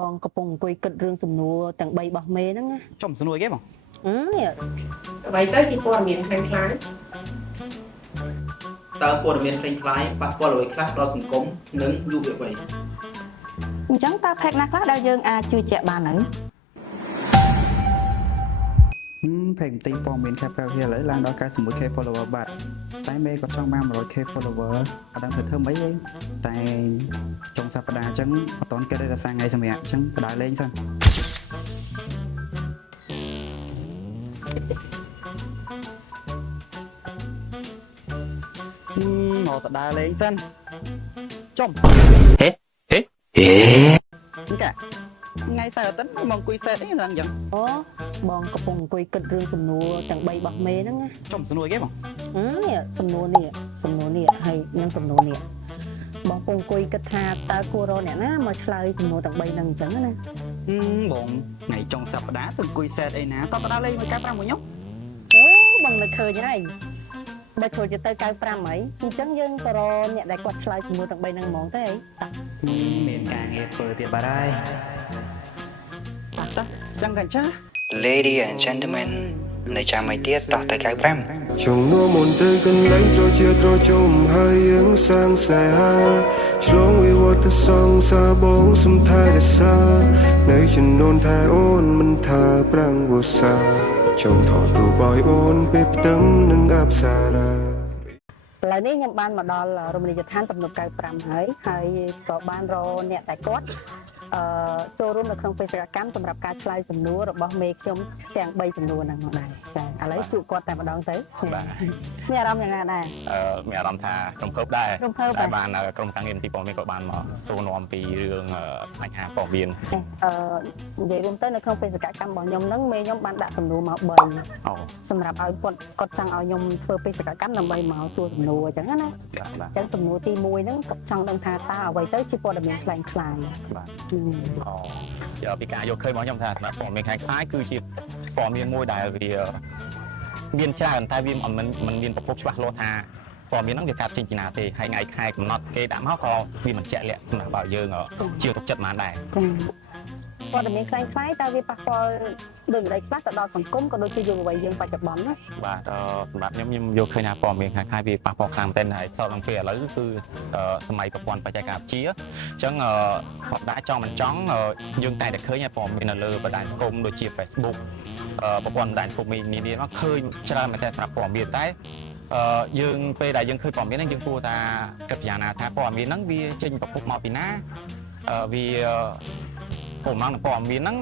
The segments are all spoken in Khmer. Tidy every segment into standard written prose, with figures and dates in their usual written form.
បងកំពុងអង្គុយគិតរឿងសំណួរទាំង3របស់មេហ្នឹងណាចំសំណួរគេបងនេះអ្វីទៅជាព័ត៌មានខ្លាំងខ្លាំងតើព័ត៌មានខ្លាំងខ្លាយប៉ះពាល់អ្វីខ្លះដល់សង្គមនិងយុវវ័យអញ្ចឹងតើផេកណាខ្លះដែលយើងអាចជឿជាក់បានហើយផេកទីព័ត៌មានខេបប្រាប់វាឥឡូវឡើងដល់ 91k follower បាត់តែមេគាត់ចង់បាន 100k follower អត់ដឹងធ្វើម៉េចទេតែចុងសប្តាហ៍អញ្ចឹងអត់តន់គេរសារថ្ងៃសម្រាប់អញ្ចឹងបដាលេងសិនមកតដើរលេងសិនចំហេកាថ្ងៃសៅរ៍អាទិត្យមកអង្គុយសេតអីឡើងអញ្ចឹងអូបងកំពុងអង្គុយគិតរឿងសំណួរទាំង3របស់មេហ្នឹងណាចំសំណួរគេបងនេះសំណួរនេះហើយនឹងសំណួរនេះបងកំពុងអង្គុយគិតថាតើគួររកអ្នកណាមកឆ្លើយសំណួរទាំង3ហ្នឹងអញ្ចឹងណាបងថ្ងៃចុងសប្តាហ៍ទៅអង្គុយសេតអីណាតបដើរលេងមួយ95មួយខ្ញុំអូបងនឹកឃើញហើយបើចូលទៅ95ហើយអញ្ចឹងយើងទៅរកអ្នកដែលគាត់ឆ្លើយសំណួរទាំង3ហ្នឹងហ្មងទៅអីមានការងារធ្វើទៀតបាត់ហើយតោះចឹងកញ្ចា Lady and gentlemen នៅចាំឲ្យទៀតតោះទៅ95ជុំនួមុនទៅកន្លែងត្រជាត្រជុំហើយយើងសាងស្នេហាឆ្លងវិវត្តសង្សារបងសំថែរក្សានៅចំនួនថាអូនមិនថាប្រាំងវស្សាចង់ថតរូបឲ្យអូនពេលផ្ទឹមនឹងអប្សរាឥឡូវនេះខ្ញុំបានមកដល់រមណីយដ្ឋានទំនប់95ហើយក៏បានរកអ្នកតែគាត់ចូលរួមនៅក្នុងបេសកកម្មសម្រាប់ការឆ្លើយសំណួររបស់មេខ្ញុំទាំង3សំណួរហ្នឹងមកដែរចាឥឡូវជួបគាត់តែម្ដងទៅបាទមានអារម្មណ៍យ៉ាងណាដែរមានអារម្មណ៍ថារំភើបដែរតែបានក្រុមការងារទីព័ត៌មានក៏បានមកសួរនាំពីរឿងបញ្ហាព័ត៌មាននិយាយរួមទៅនៅក្នុងបេសកកម្មរបស់ខ្ញុំហ្នឹងមេខ្ញុំបានដាក់សំណួរមក3សម្រាប់ឲ្យគាត់ចង់ឲ្យខ្ញុំធ្វើបេសកកម្មដើម្បីមកសួរសំណួរអញ្ចឹងណាអញ្ចឹងសំណួរទី1ហ្នឹងគាត់ចង់ដឹងថាតើអ្វីទៅជាព័ត៌មានខ្លាំងខ្លាយបាទពីការយកឃើញរបស់ខ្ញុំថាព័ត៌មានខ្លាំងខ្លាយគឺជាព័ត៌មានមួយដែលវាមានច្រើនតែវាមិនមានប្រភពច្បាស់លាស់ថាព័ត៌មានហ្នឹងវាកាត់ចេញពីណាទេហើយថ្ងៃខែកំណត់គេដាក់មកក៏វាមិនជាក់លាក់សម្រាប់ឲ្យយើងជឿទុកចិត្តបានដែរព័ត៌មានខ្លាំងខ្លាយតើវាប៉ះពាល់ដូចអ្វីខ្លះទៅដល់សង្គមក៏ដូចជាយុវវ័យយើងបច្ចុប្បន្នណាបាទសម្រាប់ខ្ញុំយកឃើញថាព័ត៌មានខ្លាំងខ្លាយវាប៉ះពាល់ខ្លាំងមែនទែនហើយសតឡើងពេលឥឡូវគឺសម័យប្រព័ន្ធបច្ចេកវិទ្យាអញ្ចឹងគាត់ដាក់ចង់មិនចង់យើងតែឃើញព័ត៌មាននៅលើបណ្ដាញសង្គមដូចជា Facebook ប្រព័ន្ធបណ្ដាញសង្គមនានាមកឃើញច្រើនមែនទែនសម្រាប់ព័ត៌មានតែយើងពេលដែលយើងឃើញព័ត៌មានហ្នឹងយើងគួរថាគិតយ៉ាងណាថាព័ត៌មានហ្នឹងវាចេញប្រភពមកពីណាវាពលម៉ងព័ត៌មានហ្នឹង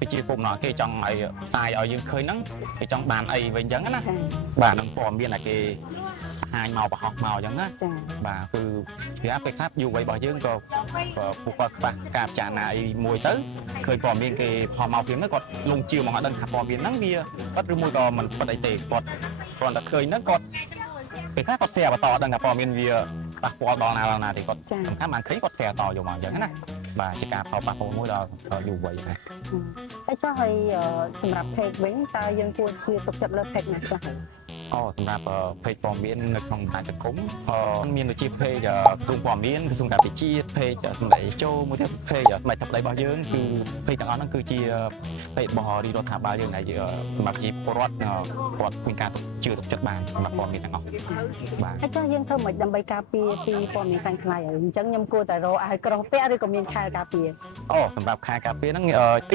វាជាពលម៉ងគេចង់ឲ្យផ្សាយឲ្យយើងឃើញហ្នឹងគេចង់បានអីវិញអញ្ចឹងណាបាទនឹងព័ត៌មានដែលគេបង្ហាញមកបង្ហោះមកអញ្ចឹងណាបាទគឺវាពេលខ្លះយុវវ័យរបស់យើងក៏ពួកគាត់ខ្វះការពិចារណាអីមួយទៅឃើញព័ត៌មានគេផុសមកពីហ្នឹងគាត់លងជឿមកអត់ដឹងថាព័ត៌មានហ្នឹងវាពិតឬមួយក៏មិនពិតអីទេគាត់គ្រាន់តែឃើញហ្នឹងគាត់ពេលខ្លះគាត់ share បន្តអត់ដឹងថាព័ត៌មានវាប៉ះពាល់ដល់ណាទេគាត់សំខាន់បានឃើញគាត់ share តយកមកអញ្ចឹងណាបាទជាការផលប៉ះពាល់មួយដល់យុវវ័យដែរហើយចុះហើយសម្រាប់ page វិញតើយើងគួរជឿទុកចិត្តលើ page ណាខ្លះសម្រាប់ page ព័ត៌មាននៅក្នុងបណ្ដាញសង្គមមានដូចជា page ក្រសួងព័ត៌មានក្រសួងការពារជាតិ page សម្ដីចូលមួយទៀត page សម្ដីទឹកដីរបស់យើងគឺ page ទាំងអស់ហ្នឹងគឺជា page របស់រាជរដ្ឋាភិបាលយើងដែលសម្រាប់ប្រជាពលរដ្ឋគាត់មានការជឿទុកចិត្តបានសម្រាប់ព័ត៌មានទាំងអស់បាទហើយចុះយើងធ្វើមិនដើម្បីការពារពីព័ត៌មានខ្លាំងខ្លាយហើយអញ្ចឹងខ្ញុំគួរតែរកឲ្យក្រោះពាក់ឬក៏មានខែការពារសម្រាប់ខែការពារហ្នឹង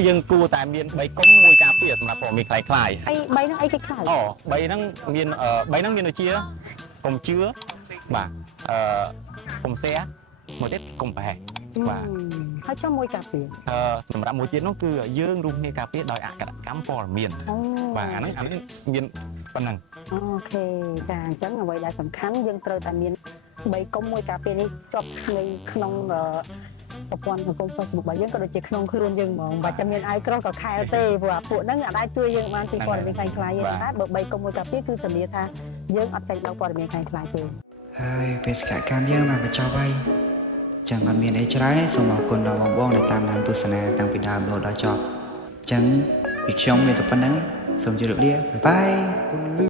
យើងគួរតែមាន3កុំមួយការពារសម្រាប់ព័ត៌មានខ្លាំងខ្លាយហើយ3ហ្នឹងអីគេខ្លាយ3ហ្នឹងមានដូចជាកុំជឿបាទកុំ share មួយទៀតកុំប្រហែសបាទហើយចុះមួយការពារសម្រាប់មួយទៀតនោះគឺយើងរួមគ្នាការពារដោយអក្ខរកម្មព័ត៌មានបាទអាហ្នឹងមានប៉ុណ្ណឹងអូខេចាអញ្ចឹងអ្វីដែលសំខាន់យើងត្រូវតែមាន3កុំមួយការពារនេះជាប់នៅក្នុងប្រព័ន្ធសង្គម Facebook របស់យើងក៏ដូចជាក្នុងខ្លួនយើងហ្មងបើចាំមានអាយក្រោះក៏ខែទេព្រោះអាពួកហ្នឹងអាចជួយយើងបានពីព័ត៌មានខ្លាំងខ្លាយទេតែបើ3កុំមួយការពារគឺធានាថាយើងអត់ចាញ់ដល់ព័ត៌មានខ្លាំងខ្លាយទេហើយបេសកកម្មយើងមកបញ្ចប់ហើយចឹងអត់មានអីច្រើនទេសូមអរគុណដល់បងដែលតាមដានទស្សនាតាំងពីដើមរហូតដល់ចប់ចឹងពីខ្ញុំមានតែប៉ុណ្្នឹងសូមជម្រាបលាបាយបាយ